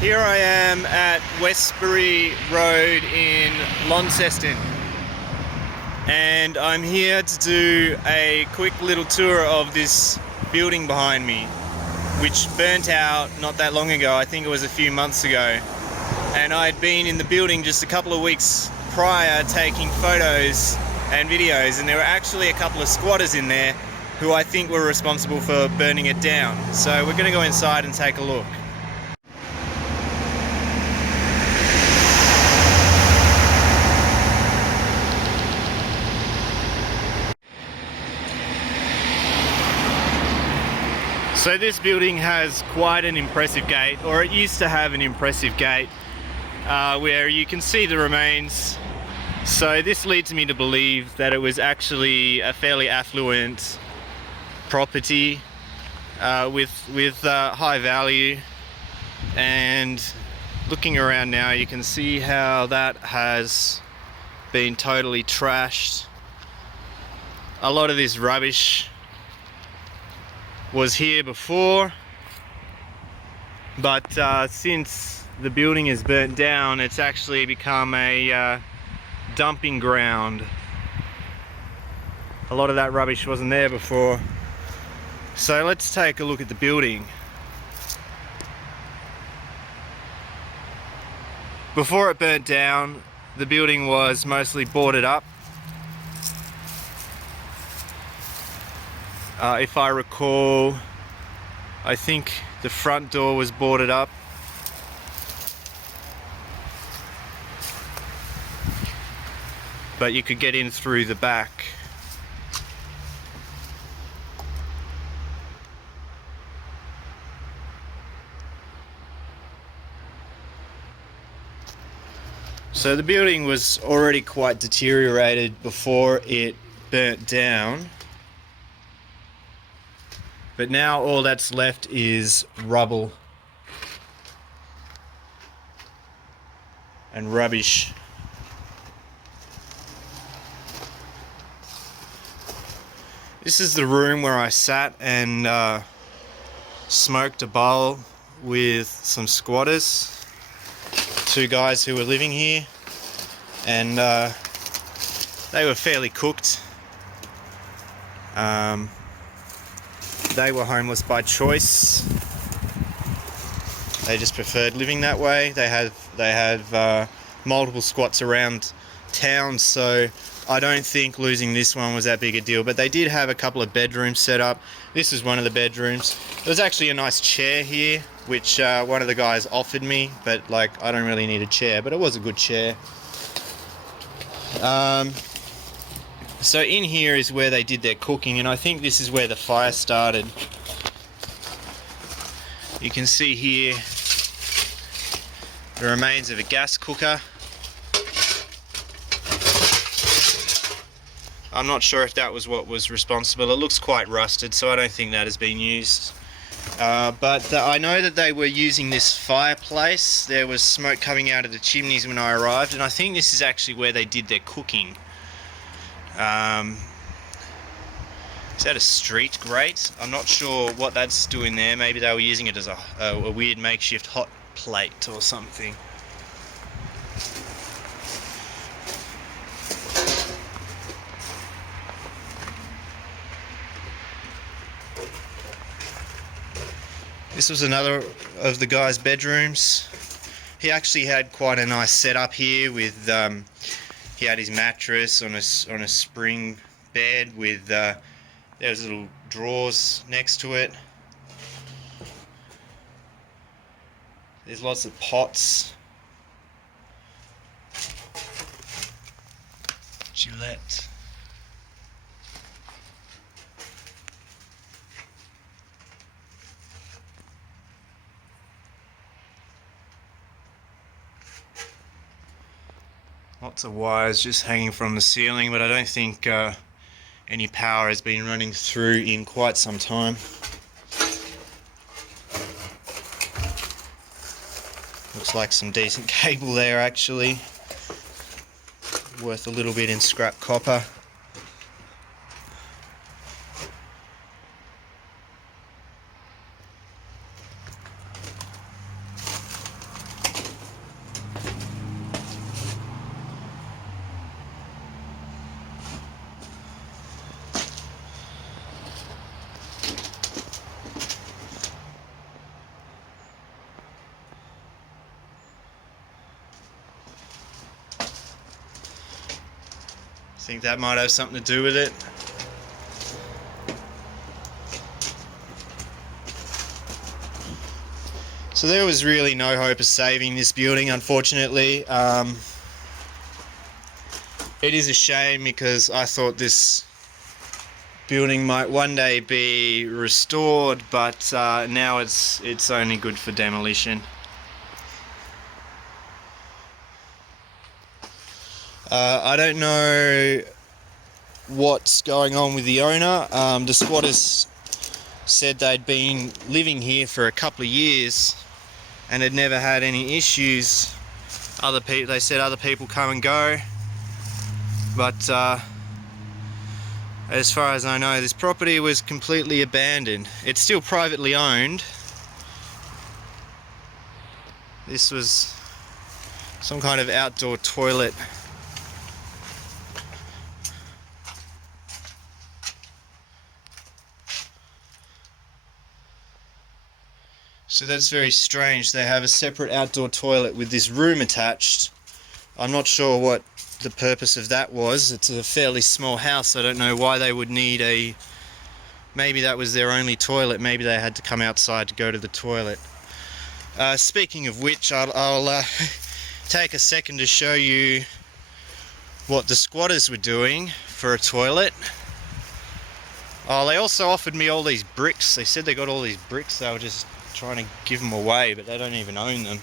Here I am at Westbury Road in Launceston, and I'm here to do a quick little tour of this building behind me, which burnt out not that long ago. I think it was a few months ago, and I'd been in the building just a couple of weeks prior taking photos and videos, and there were actually a couple of squatters in there who I think were responsible for burning it down. So we're going to go inside and take a look. So this building has quite an impressive gate, or it used to have an impressive gate, where you can see the remains. So this leads me to believe that it was actually a fairly affluent property with high value. And looking around now, you can see how that has been totally trashed. A lot of this rubbish was here before, but since the building is burnt down, it's actually become a dumping ground. A lot of that rubbish wasn't there before. So let's take a look at the building. Before it burnt down, the building was mostly boarded up. If I recall, I think the front door was boarded up. But you could get in through the back. So the building was already quite deteriorated before it burnt down. But now all that's left is rubble and rubbish. This is the room where I sat and smoked a bowl with some squatters, two guys who were living here, and they were fairly cooked. They were homeless by choice. They just preferred living that way. They have multiple squats around town, so I don't think losing this one was that big a deal. But they did have a couple of bedrooms set up. This is one of the bedrooms. There was actually a nice chair here, which one of the guys offered me, but like, I don't really need a chair, but it was a good chair. So in here is where they did their cooking, and I think this is where the fire started. You can see here the remains of a gas cooker. I'm not sure if that was what was responsible. It looks quite rusted, so I don't think that has been used. But I know that they were using this fireplace. There was smoke coming out of the chimneys when I arrived, and I think this is actually where they did their cooking. Is that a street grate? I'm not sure what that's doing there. Maybe they were using it as a weird makeshift hot plate or something. This was another of the guy's bedrooms. He actually had quite a nice setup here with he had his mattress on a spring bed with there was little drawers next to it. There's lots of pots. Gillette. Lots of wires just hanging from the ceiling, but I don't think any power has been running through in quite some time. Looks like some decent cable there actually. Worth a little bit in scrap copper. think that might have something to do with it. So there was really no hope of saving this building, unfortunately. It is a shame because I thought this building might one day be restored, but now it's only good for demolition. I don't know what's going on with the owner. The squatters said they'd been living here for a couple of years and had never had any issues. They said other people come and go, but as far as I know, this property was completely abandoned. It's still privately owned. This was some kind of outdoor toilet. So that's very strange. They have a separate outdoor toilet with this room attached. I'm not sure what the purpose of that was. It's a fairly small house. I don't know why they would need a... Maybe that was their only toilet. Maybe they had to come outside to go to the toilet. Speaking of which, I'll take a second to show you what the squatters were doing for a toilet. Oh, they also offered me all these bricks. They said they got all these bricks. They were just trying to give them away, but they don't even own them.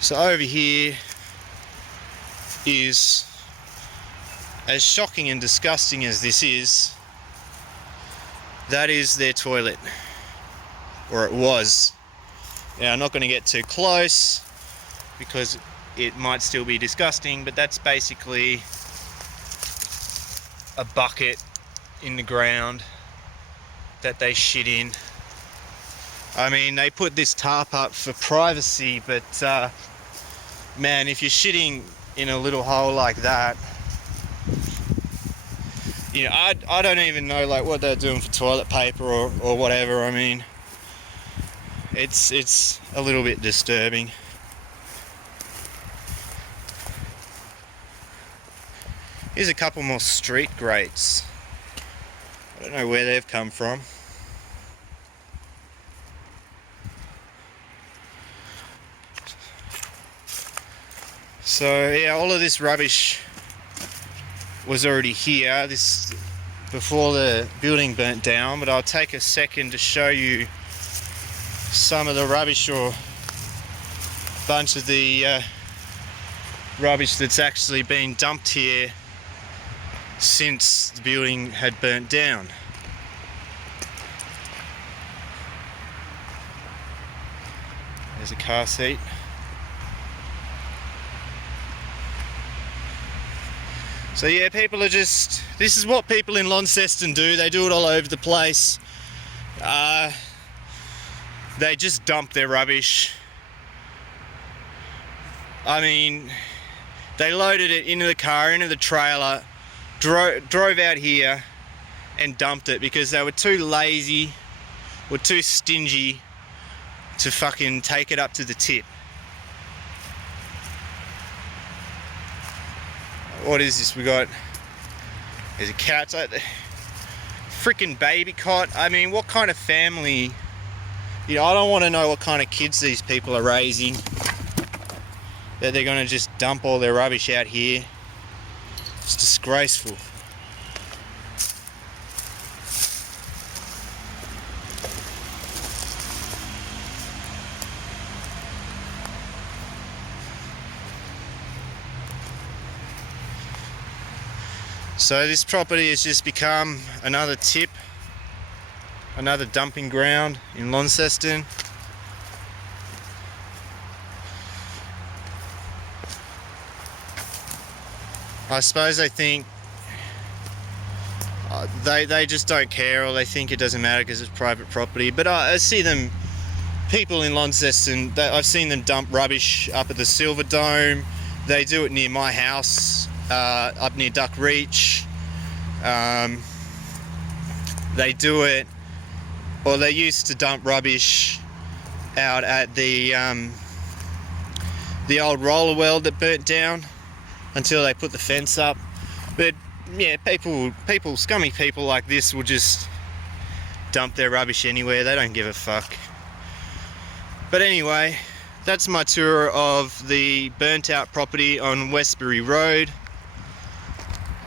So over here is, as shocking and disgusting as this is, that is their toilet, or it was. Now, I'm not going to get too close because it might still be disgusting, but that's basically a bucket in the ground that they shit in. I mean, they put this tarp up for privacy, but man, if you're shitting in a little hole like that, you know, I don't even know like what they're doing for toilet paper or whatever. I mean, it's a little bit disturbing. Here's a couple more street grates. I don't know where they've come from. So yeah, all of this rubbish was already here before the building burnt down, but I'll take a second to show you some of the rubbish, or a bunch of the rubbish that's actually been dumped here since the building had burnt down. There's a car seat. So yeah, people are just, this is what people in Launceston do. They do it all over the place. They just dump their rubbish. I mean, they loaded it into the car, into the trailer, drove out here and dumped it because they were too lazy or too stingy to fucking take it up to the tip. What is this we got? There's a cat. Freaking baby cot. I mean, what kind of family? You know, I don't want to know what kind of kids these people are raising, that they're going to just dump all their rubbish out here. It's disgraceful. So this property has just become another tip, another dumping ground in Launceston. I suppose they think they just don't care, or they think it doesn't matter because it's private property. But I see them, people in Launceston, I've seen them dump rubbish up at the Silver Dome. They do it near my house, up near Duck Reach. They do it, or they used to dump rubbish out at the old roller well that burnt down until they put the fence up. But yeah, scummy people like this will just dump their rubbish anywhere. They don't give a fuck. But anyway, that's my tour of the burnt out property on Westbury Road.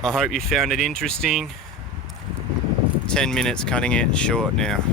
I hope you found it interesting. 10 minutes cutting it short now.